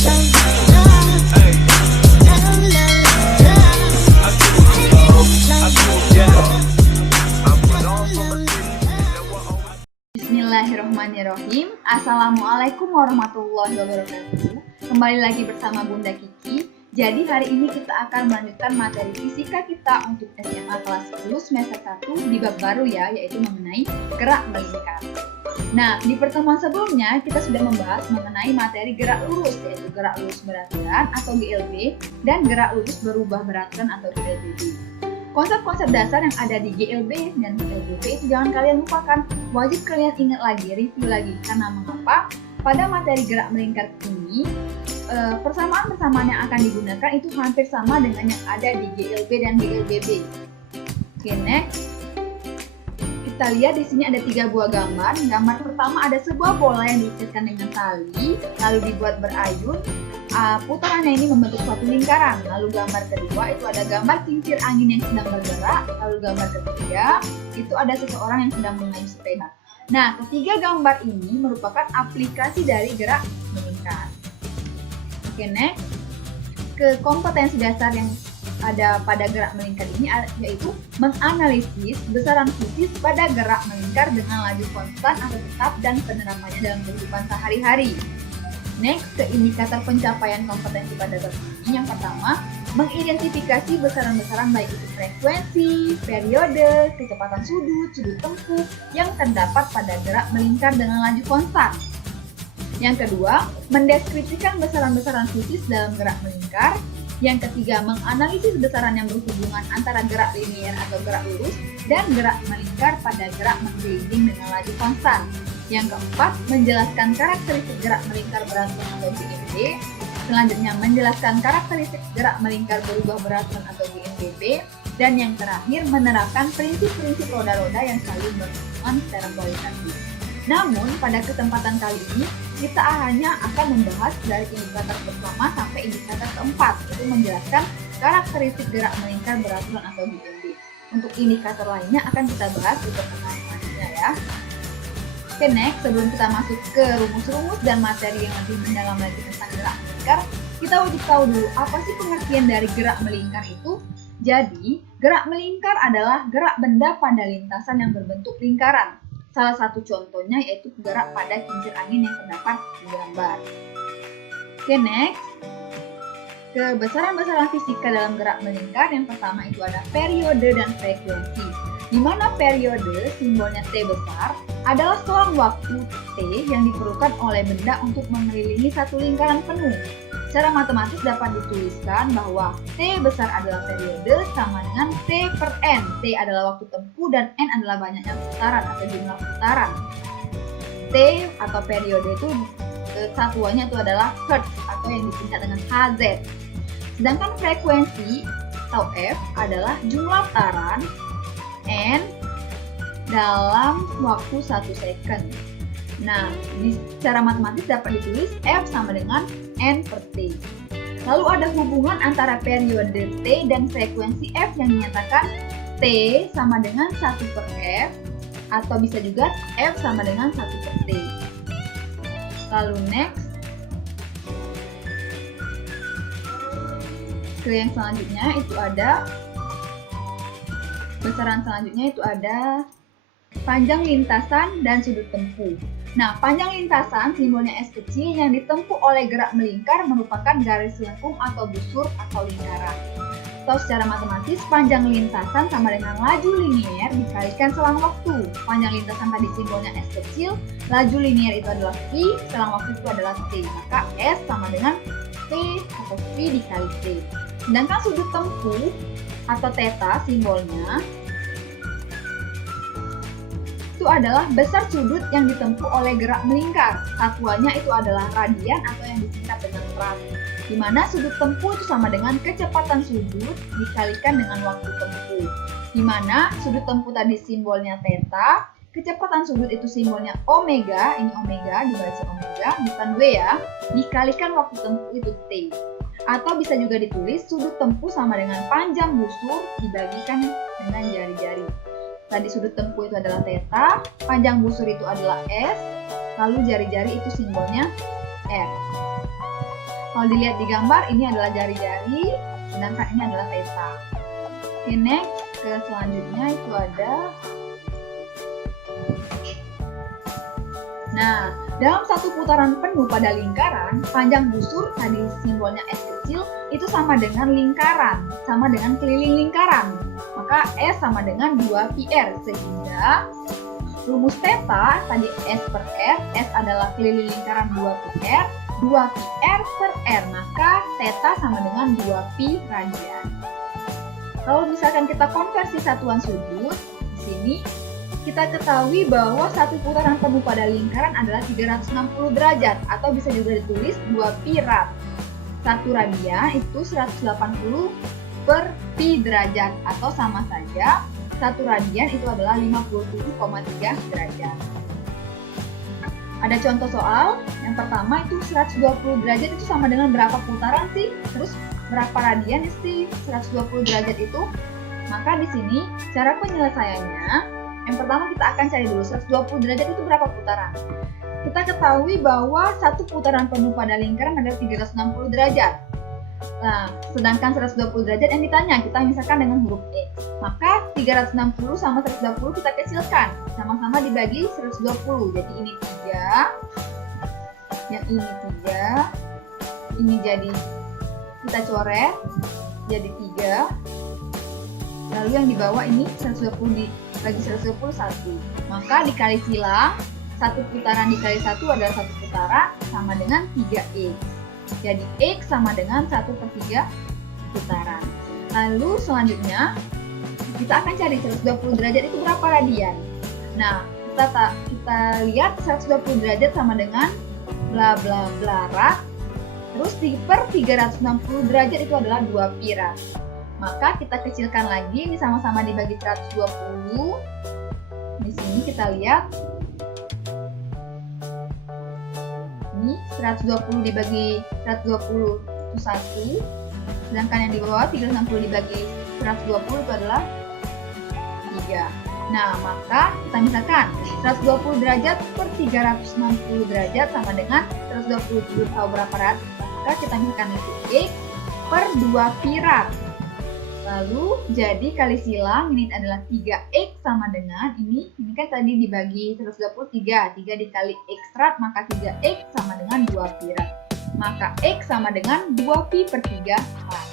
Bismillahirrahmanirrahim. Assalamualaikum warahmatullahi wabarakatuh. Kembali lagi bersama Bunda Kiki. Jadi hari ini kita akan melanjutkan materi fisika kita untuk SMA kelas 10 semester 1 di bab baru ya, yaitu mengenai gerak melingkar. Nah, di pertemuan sebelumnya kita sudah membahas mengenai materi gerak lurus, yaitu gerak lurus beraturan atau GLB dan gerak lurus berubah beraturan atau GLBB. Konsep-konsep dasar yang ada di GLB dan GLBB itu jangan kalian lupakan. Wajib kalian ingat lagi, review lagi. Karena mengapa? Pada materi gerak melingkar ini, persamaan-persamaan yang akan digunakan itu hampir sama dengan yang ada di GLB dan GLBB. Oke, next. Kita lihat di sini ada 3 buah gambar. Gambar pertama ada sebuah bola yang diikatkan dengan tali, lalu dibuat berayun. Putarannya ini membentuk suatu lingkaran. Lalu gambar kedua itu ada gambar kincir angin yang sedang bergerak. Lalu gambar ketiga itu ada seseorang yang sedang mengayuh sepeda. Nah, ketiga gambar ini merupakan aplikasi dari gerak melingkar. Oke, next. Ke kompetensi dasar yang ada pada gerak melingkar ini yaitu menganalisis besaran fisis pada gerak melingkar dengan laju konstan atau tetap dan penerapannya dalam kehidupan sehari-hari. Next, ke indikator pencapaian kompetensi pada bab ini. Yang pertama, mengidentifikasi besaran-besaran baik itu frekuensi, periode, kecepatan sudut tempuh yang terdapat pada gerak melingkar dengan laju konstan. Yang kedua, mendeskripsikan besaran-besaran fisis dalam gerak melingkar. Yang ketiga, menganalisis besaran yang berhubungan antara gerak linier atau gerak lurus dan gerak melingkar pada gerak menggelinding dengan laju konstan. Yang keempat, menjelaskan karakteristik gerak melingkar beraturan atau GMB. Selanjutnya, menjelaskan karakteristik gerak melingkar berubah beraturan atau GMBB. Dan yang terakhir, menerapkan prinsip-prinsip roda-roda yang saling berhubungan secara kualitatif. Namun, pada kesempatan kali ini, kita hanya akan membahas dari indikator pertama sampai indikator keempat, yaitu menjelaskan karakteristik gerak melingkar beraturan atau GMB. Untuk indikator lainnya akan kita bahas di pertemuan selanjutnya ya. Oke, next, sebelum kita masuk ke rumus-rumus dan materi yang lebih mendalam lagi tentang gerak melingkar, kita wajib tahu dulu apa sih pengertian dari gerak melingkar itu. Jadi, gerak melingkar adalah gerak benda pada lintasan yang berbentuk lingkaran. Salah satu contohnya yaitu gerak pada kincir angin yang terdapat di gambar. Oke, next. Ke besaran-besaran fisika dalam gerak melingkar, yang pertama itu ada periode dan frekuensi. Di mana periode, simbolnya T besar, adalah selang waktu T yang diperlukan oleh benda untuk mengelilingi satu lingkaran penuh. Secara matematis dapat dituliskan bahwa T besar adalah periode sama dengan T per N. T adalah waktu tempuh dan N adalah banyaknya putaran atau jumlah putaran. T atau periode itu satuannya itu adalah Hertz atau yang disingkat dengan Hz. Sedangkan frekuensi atau F adalah jumlah putaran N dalam waktu 1 second. Nah, secara matematis dapat ditulis F sama dengan N per T. Lalu ada hubungan antara periode T dan frekuensi F yang menyatakan T sama dengan 1 per F, atau bisa juga F sama dengan 1 per T. Lalu next, ke yang selanjutnya itu ada besaran selanjutnya itu ada panjang lintasan dan sudut tempuh. Nah, panjang lintasan simbolnya S kecil yang ditempuh oleh gerak melingkar merupakan garis lengkung atau busur atau lingkaran. Atau secara matematis, panjang lintasan sama dengan laju linier dikalikan selang waktu. Panjang lintasan tadi simbolnya S kecil, laju linier itu adalah V, selang waktu itu adalah T. Maka S sama dengan T atau V dikali T. Sedangkan sudut tempuh atau theta simbolnya itu adalah besar sudut yang ditempuh oleh gerak melingkar. Satuannya itu adalah radian atau yang disingkat dengan rad. Di mana sudut tempuh itu sama dengan kecepatan sudut dikalikan dengan waktu tempuh. Di mana sudut tempuh tadi simbolnya theta, kecepatan sudut itu simbolnya omega, ini omega dibaca omega, bukan W ya, dikalikan waktu tempuh itu T. Atau bisa juga ditulis sudut tempuh sama dengan panjang busur dibagikan dengan jari-jari. Tadi sudut tempuh itu adalah theta, panjang busur itu adalah S, lalu jari-jari itu simbolnya R. Kalau dilihat di gambar, ini adalah jari-jari, sedangkan ini adalah theta. Oke, next ke selanjutnya itu ada. Nah, dalam satu putaran penuh pada lingkaran, panjang busur, tadi simbolnya S kecil, itu sama dengan lingkaran, sama dengan keliling lingkaran. Maka S sama dengan 2πr, sehingga rumus theta, tadi S per R, S adalah keliling lingkaran 2πr, 2πr per R, maka theta sama dengan 2π radian. Kalau misalkan kita konversi satuan sudut, di sini kita ketahui bahwa satu putaran penuh pada lingkaran adalah 360 derajat atau bisa juga ditulis 2π rad. Satu radian itu 180 per pi derajat atau sama saja satu radian itu adalah 57,3 derajat. Ada contoh soal, yang pertama itu 120 derajat itu sama dengan berapa putaran sih? Terus berapa radian sih 120 derajat itu? Maka di sini cara penyelesaiannya, yang pertama kita akan cari dulu 120 derajat itu berapa putaran. Kita ketahui bahwa satu putaran penuh pada lingkaran adalah 360 derajat. Nah, sedangkan 120 derajat yang ditanya, kita misalkan dengan huruf X. Maka 360 sama 120 kita kecilkan, sama-sama dibagi 120. Jadi ini 3, yang ini 3, ini jadi kita coret jadi 3. Lalu yang di bawah ini 120 dibagi 120 1. Maka dikali silang, satu putaran dikali 1 adalah satu putaran sama dengan 3x. Jadi x sama dengan 1/3 putaran. Lalu selanjutnya kita akan cari 120 derajat itu berapa radian. Nah, kita lihat 120 derajat sama dengan bla bla bla rad. Terus di per 360 derajat itu adalah 2π rad. Maka kita kecilkan lagi, ini sama-sama dibagi 120. Di sini kita lihat ini 120 dibagi 120 itu 1, sedangkan yang di bawah 360 dibagi 120 itu adalah 3. Nah, maka kita misalkan 120 derajat per 360 derajat sama dengan 120 tahu berapa rad? Maka kita misalkan itu X per 2π rad. Lalu jadi kali silang ini adalah 3x sama dengan ini kan tadi dibagi 123, 3 dikali x rad maka 3x sama dengan 2π rad. Maka x sama dengan 2π per 3 rad.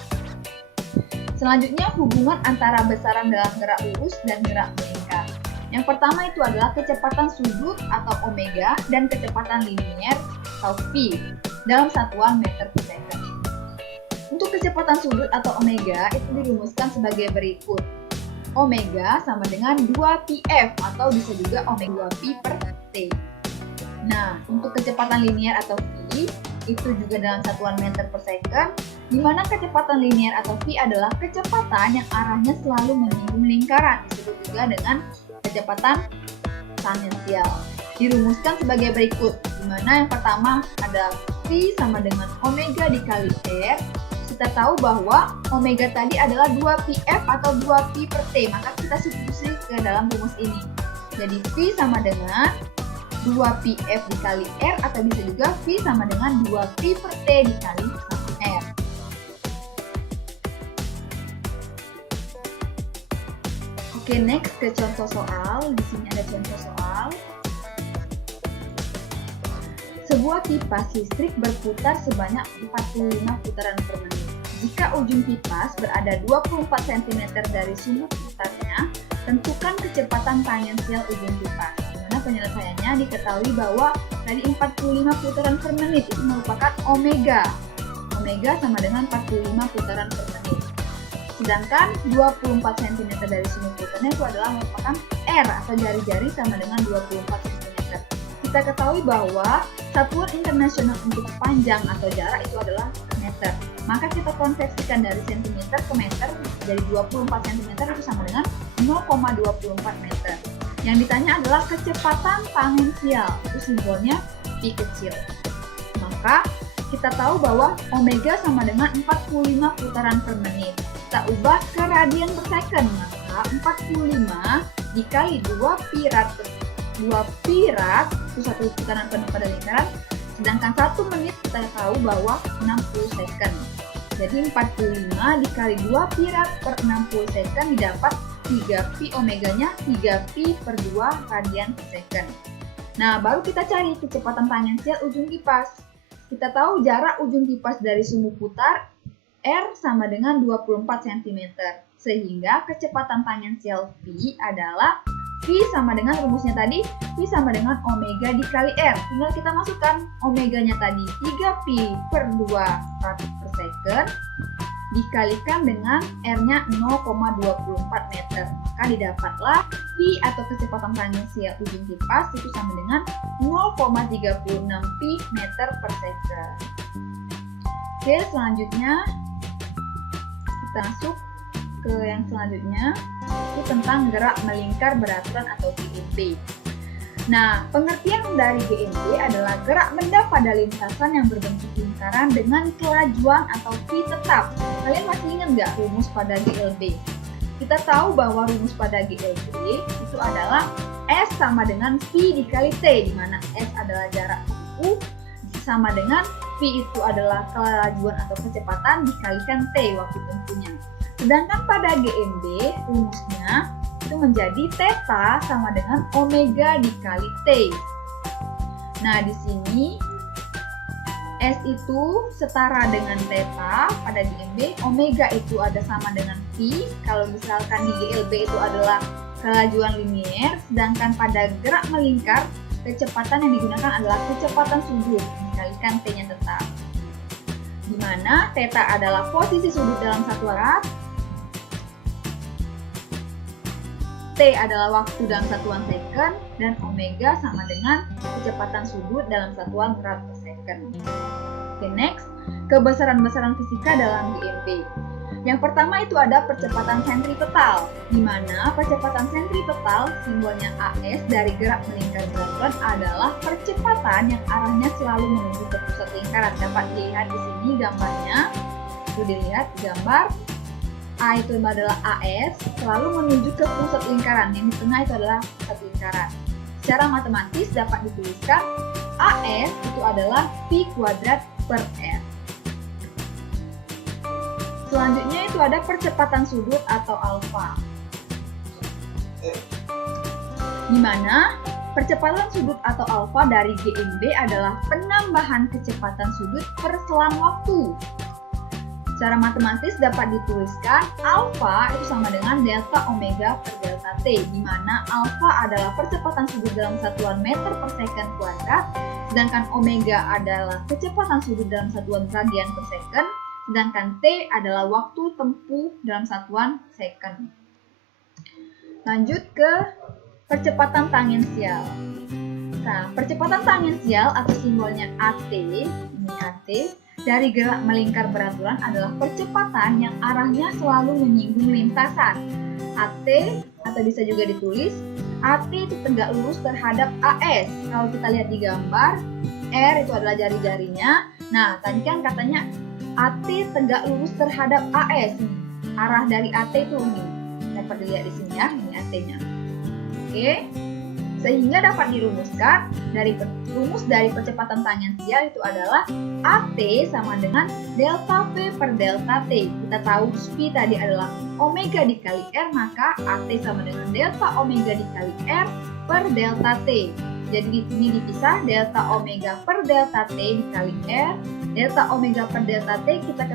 Selanjutnya hubungan antara besaran dalam gerak lurus dan gerak melingkar. Yang pertama itu adalah kecepatan sudut atau omega dan kecepatan linier atau v dalam satuan meter per second. Untuk kecepatan sudut atau omega itu dirumuskan sebagai berikut. Omega sama dengan 2πf atau bisa juga omega 2π per t. Nah, untuk kecepatan linier atau v itu juga dalam satuan meter per second, di mana kecepatan linier atau v adalah kecepatan yang arahnya selalu menyinggung lingkaran, disebut juga dengan kecepatan tangensial. Dirumuskan sebagai berikut, di mana yang pertama ada v sama dengan omega dikali r. Kita tahu bahwa omega tadi adalah 2πf atau 2π per t, maka kita substitusi ke dalam rumus ini. Jadi V sama dengan 2πf dikali R atau bisa juga V sama dengan 2π per t dikali sama R. Oke, next ke contoh soal. Di sini ada contoh soal. Sebuah kipas listrik berputar sebanyak 45 putaran per menit. Jika ujung kipas berada 24 cm dari sumbu putarnya, tentukan kecepatan tangensial ujung kipas. Dimana penyelesaiannya diketahui bahwa dari 45 putaran per menit itu merupakan omega. Omega sama dengan 45 putaran per menit. Sedangkan 24 cm dari sumbu putarnya itu adalah merupakan R atau jari-jari sama dengan 24 cm. Kita ketahui bahwa satuan internasional untuk panjang atau jarak itu adalah meter. Maka kita konversikan dari cm ke meter, jadi 24 cm itu sama dengan 0,24 meter. Yang ditanya adalah kecepatan tangensial, itu simbolnya pi kecil. Maka kita tahu bahwa omega sama dengan 45 putaran per menit. Kita ubah ke radian per second, maka 45 dikali 2π rad itu satu putaran penuh pada lingkaran Sedangkan 1 menit kita tahu bahwa 60 second. Jadi 45 dikali 2 pi rad per 60 second didapat 3 pi omeganya 3 pi per 2 radian per second. Nah, baru kita cari kecepatan tangensial ujung kipas. Kita tahu jarak ujung kipas dari sumbu putar R sama dengan 24 cm. Sehingga kecepatan tangensial P adalah P sama dengan rumusnya tadi, P sama dengan omega dikali R. Tinggal kita masukkan omeganya tadi 3 pi per 2 rad per second dikalikan dengan R-nya 0,24 meter. Maka didapatlah Pi atau kecepatan tangensial ujung kipas itu sama dengan 0,36 pi meter per second. Oke, selanjutnya kita masuk ke yang selanjutnya, itu tentang gerak melingkar beraturan atau GMB. Nah, pengertian dari GMB adalah gerak benda pada lintasan yang berbentuk lingkaran dengan kelajuan atau V tetap. Kalian masih ingat nggak rumus pada GLB? Kita tahu bahwa rumus pada GLB itu adalah S sama dengan V dikali T, di mana S adalah jarak tempuh sama dengan V itu adalah kelajuan atau kecepatan dikalikan T waktu tempuhnya. Sedangkan pada GMB rumusnya itu menjadi theta sama dengan omega dikali T. Nah, di sini S itu setara dengan theta pada GMB, omega itu ada sama dengan Pi. Kalau misalkan di GLB itu adalah kelajuan linier, sedangkan pada gerak melingkar kecepatan yang digunakan adalah kecepatan sudut dikalikan T-nya tetap. Di mana theta adalah posisi sudut dalam satuan rad, T adalah waktu dalam satuan second, dan omega sama dengan kecepatan sudut dalam satuan rad per second. Oke, next, kebesaran-besaran fisika dalam GMB. Yang pertama itu ada percepatan sentripetal, di mana percepatan sentripetal simbolnya AS dari gerak melingkar beraturan adalah percepatan yang arahnya selalu menuju ke pusat lingkaran. Dapat dilihat di sini gambarnya. Itu dilihat gambar. A itu adalah AS, selalu menuju ke pusat lingkaran, yang di tengah itu adalah pusat lingkaran. Secara matematis dapat dituliskan AS itu adalah Pi kuadrat per R. Selanjutnya itu ada percepatan sudut atau alfa, di mana percepatan sudut atau alfa dari GMB adalah penambahan kecepatan sudut per selang waktu. Secara matematis dapat dituliskan alfa itu sama dengan delta omega per delta T, di mana alfa adalah percepatan sudut dalam satuan meter per second kuadrat, sedangkan omega adalah kecepatan sudut dalam satuan radian per second, sedangkan T adalah waktu tempuh dalam satuan second. Lanjut ke percepatan tangensial. Nah, percepatan tangensial atau simbolnya AT, ini AT, dari gerak melingkar beraturan adalah percepatan yang arahnya selalu menyinggung lintasan. AT atau bisa juga ditulis AT itu tegak lurus terhadap AS. Kalau kita lihat di gambar, R itu adalah jari-jarinya. Nah, tadi kan katanya AT tegak lurus terhadap AS. Arah dari AT itu ini. Dapat dilihat di sini ya, ini AT-nya. Oke. Sehingga dapat dirumuskan dari rumus dari percepatan tangensial itu adalah AT sama dengan delta V per delta T. Kita tahu P tadi adalah omega dikali R, maka AT sama dengan delta omega dikali R per delta T. Jadi di sini dipisah delta omega per delta T dikali R. Delta omega per delta T kita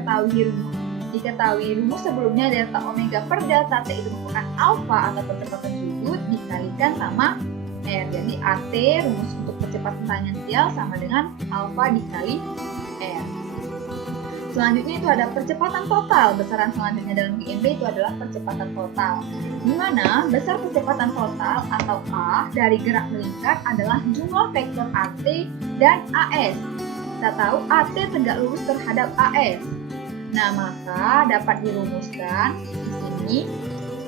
diketahui rumus sebelumnya delta omega per delta T itu merupakan alfa atau percepatan sudut dikalikan sama R. Jadi AT rumus untuk percepatan tangensial sama dengan alfa dikali R. Selanjutnya itu ada percepatan total. Besaran selanjutnya dalam GMB itu adalah percepatan total, di mana besar percepatan total atau A dari gerak melingkar adalah jumlah vektor AT dan AS. Kita tahu AT tegak lurus terhadap AS. Nah, maka dapat dirumuskan di sini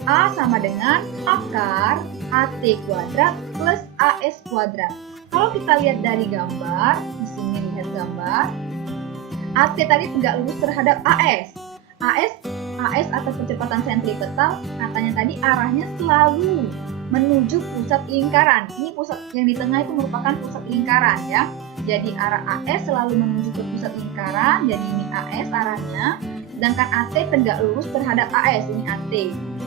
A sama dengan akar AT kuadrat plus AS kuadrat. Kalau kita lihat dari gambar, di sini lihat gambar, AT tadi tegak lurus terhadap AS. AS atau percepatan sentripetal, katanya tadi arahnya selalu menuju pusat lingkaran. Ini pusat yang di tengah itu merupakan pusat lingkaran ya. Jadi arah AS selalu menuju ke pusat lingkaran, jadi ini AS arahnya. Sedangkan AT tegak lurus terhadap AS, ini AT.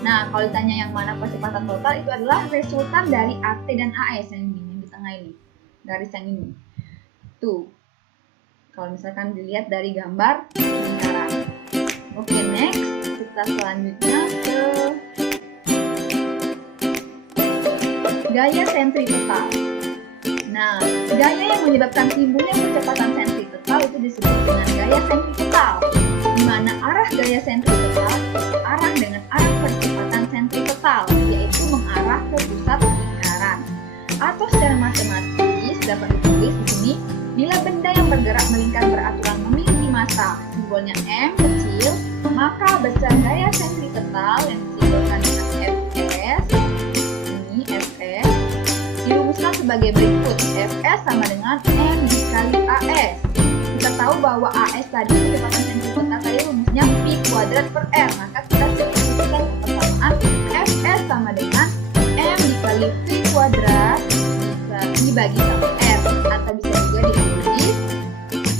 Nah, kalau ditanya yang mana percepatan total, itu adalah resultan dari AT dan AS yang di tengah ini. Garis yang ini. Tuh. Kalau misalkan dilihat dari gambar lingkaran. Oke, next. Kita selanjutnya ke gaya sentripetal. Nah, gaya yang menyebabkan timbulnya percepatan sentripetal itu disebut dengan gaya sentripetal, di mana arah gaya sentripetal arah dengan arah percepatan sentripetal, yaitu mengarah ke pusat lingkaran. Atau secara matematis dapat ditulis di sini, bila benda yang bergerak melingkar beraturan memiliki massa, simbolnya M kecil, maka besar gaya sentripetal yang disimbolkan dengan Fs, ini Fs, dirumuskan sebagai berikut. Fs sama dengan M dikali AS. Kita tahu bahwa AS tadi kecepatan sentripetal tadi rumusnya P kuadrat per R. Maka kita rumuskan persamaan Fs sama dengan M dikali V kuadrat dibagi sama R. Atau bisa juga ditulis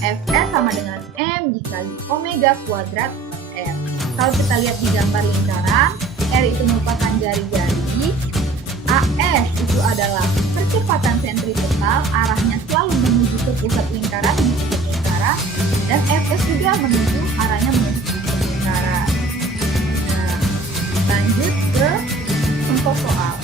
Fs sama dengan M dikali omega kuadrat per R. Kalau kita lihat di gambar lingkaran, R itu merupakan jari-jari, AS itu adalah percepatan sentripetal, arahnya selalu menuju ke pusat lingkaran, dan Fs juga menuju arahnya menuju ke pusat lingkaran. Nah, lanjut ke contoh soal.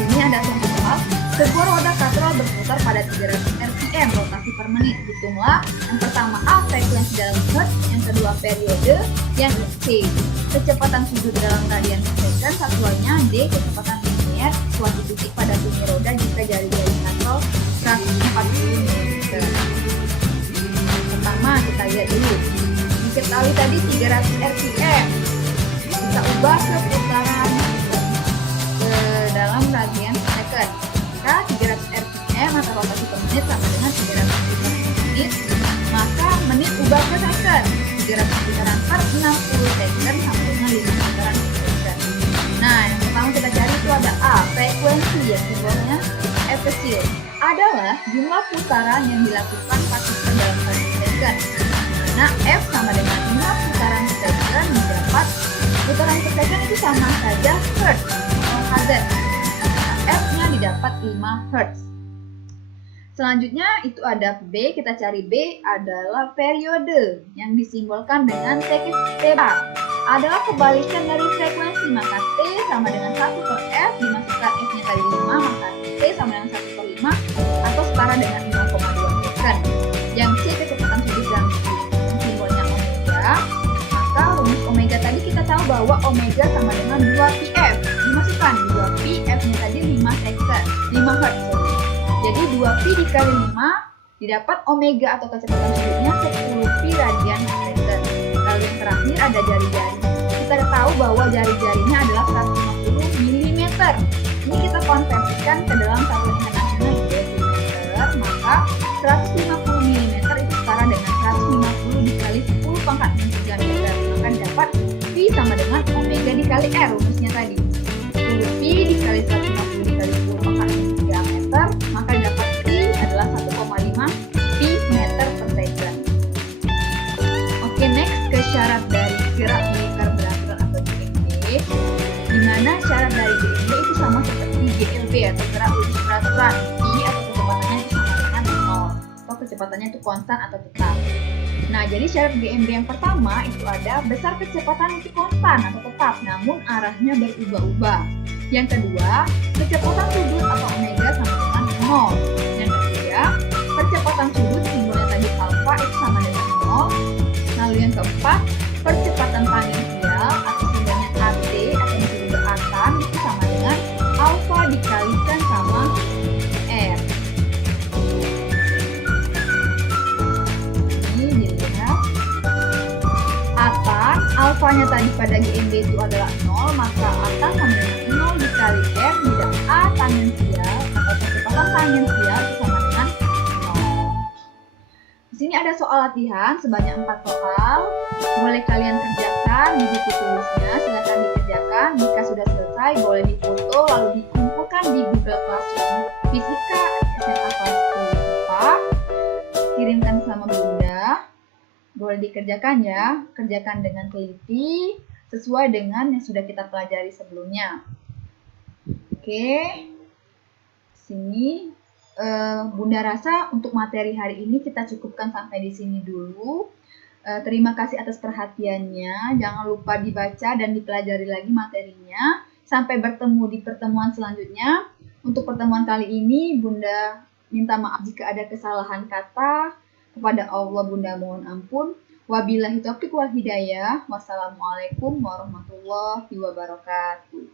Ini ada contoh soal. Sebuah roda katrol berputar pada 300 rpm rotasi per menit. Hitunglah yang pertama A frekuensi dalam hertz, yang kedua periode, yang C kecepatan sudut dalam radian per second, satuannya D kecepatan linear suatu titik pada sini roda jika jari-jari katrol 140 mm. Pertama kita lihat dulu. Diketahui tadi 300 rpm. Kita ubah ke putaran ke dalam radian per second. Maka 300 rpm atau rotasi per menit sama dengan 300 menit. Maka menit ubah ke second. 300 putaran per 60 second sama dengan 5 putaran per second. Nah, yang pertama kita cari itu ada A, frekuensi yang simbolnya F kecil. Adalah jumlah putaran yang dilakukan partikel dalam 1 second. Nah, F sama dengan 5 putaran per second didapat putaran per second itu sama saja hertz atau Hz. F-nya didapat 5 Hz. Selanjutnya itu ada B, kita cari B adalah periode yang disimbolkan dengan T bar. Adalah kebalikan dari frekuensi, maka T sama dengan 1 per F, dimasukkan F-nya tadi 5, maka T sama dengan 1 per 5 atau setara dengan 5,2 second. Yang C kecepatan sudut dalam simbolnya omega, maka rumus omega tadi kita tahu bahwa omega sama dengan 2πf. Dimasukkan 2π, F-nya tadi 5 second, 5 Hz. Jadi 2π dikali 5 didapat omega atau kecepatan sudutnya 10π radian per second. Lalu yang terakhir ada jari-jari. Kita tahu bahwa jari-jarinya adalah 150 mm. Ini kita konversikan ke dalam satuan internasional decimeter, maka 150 mm itu setara dengan 150 dikali 10 pangkat 3 meter. Maka dapat P sama dengan omega dikali R, rumusnya tadi. 10π dikali 150 dikali 10 pangkat 3 meter, maka dapat P adalah 1,5 P meter per second. Oke, next ke syarat dari gerak melingkar beraturan atau GMB, di mana syarat dari GMB itu sama seperti GLB atau gerak lurus beraturan. I atau kecepatannya itu sama dengan 0 atau kecepatannya itu konstan atau tetap. Nah, jadi syarat GMB yang pertama itu ada besar kecepatan itu konstan atau tetap, namun arahnya berubah-ubah. Yang kedua, kecepatan sudut atau omega sama dengan 0. Yang ketiga, percepatan sudut simbolnya tadi alfa itu sama dengan 0. Lalu yang keempat, percepatan tangensial atau simbolnya AT atau bisa juga atan itu sama dengan alfa dikalikan sama R. Ini dilihat. Atan, alfanya tadi pada GMB itu adalah 0, maka atan sama dengan 0 dikali R didapat A tangensial atau percepatan tangensial itu sama dengan 0. Di sini ada soal latihan sebanyak 4 soal. Boleh kalian kerjakan di buku tulisnya, silakan dikerjakan. Jika sudah selesai, boleh difoto lalu dikumpulkan di Google Classroom Fisika SMA kelas 10 IPA. dikirimkan sama Bunda. Boleh dikerjakan ya, kerjakan dengan teliti sesuai dengan yang sudah kita pelajari sebelumnya. Oke, sini Bunda rasa untuk materi hari ini kita cukupkan sampai di sini dulu. Terima kasih atas perhatiannya. Jangan lupa dibaca dan dipelajari lagi materinya. Sampai bertemu di pertemuan selanjutnya. Untuk pertemuan kali ini, Bunda minta maaf jika ada kesalahan kata. Kepada Allah, Bunda mohon ampun. Wabillahi taufiq wal hidayah. Wassalamualaikum warahmatullahi wabarakatuh.